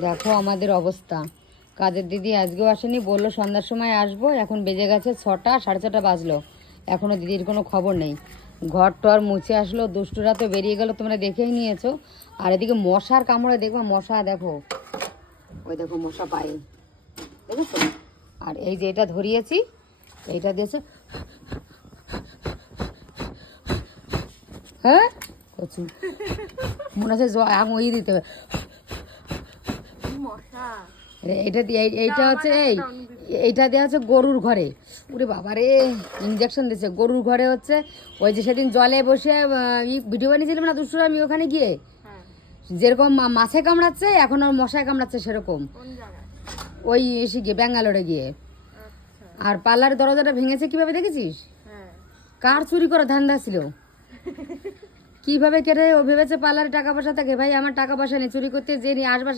দেখো আমাদের অবস্থা। কাজের দিদি আজকেও আসেনি, বললো সন্ধ্যার সময় আসবো, এখন বেজে গেছে 6টা, 6:30 বাজলো, এখনও দিদির কোনো খবর নেই। ঘর টর মুছে আসলো, দুষ্টুরা তো বেরিয়ে গেল, তোমরা দেখেই নিয়েছো। আর এদিকে মশার কামড়ে দেখবা, মশা দেখো, ওই দেখো মশা পায়ে, দেখেছো? আর এই যে এটা ধরিয়েছি, এইটা দিয়েছে, হ্যাঁ কচু, মনে হচ্ছে আগুন ওই দিতে হবে। এটা দিয়ে এইটা হচ্ছে এইটা দেওয়া হচ্ছে গরুর ঘরে। ওরে বাবারে, ইঞ্জেকশন দিচ্ছে গরুর ঘরে। হচ্ছে ওই যে সেদিন জলে বসে ভিডিও বানিয়েছিলাম না দুষ্টুরা, আমি ওখানে গিয়ে যেরকম মাছে কামড়াচ্ছে, এখন ওর মশায় কামড়াচ্ছে সেরকম, ওই এসে গিয়ে ব্যাঙ্গালোরে গিয়ে। আর পার্লার দরজাটা ভেঙেছে কিভাবে দেখেছিস? কার চুরি করা ধান্দা ছিল, কিভাবে কেটে ও ভেবেছে পার্লারে টাকা পয়সা থাকে। ভাই আমার টাকা পয়সা নেই, চুরি করতে যে নিয়ে আসবার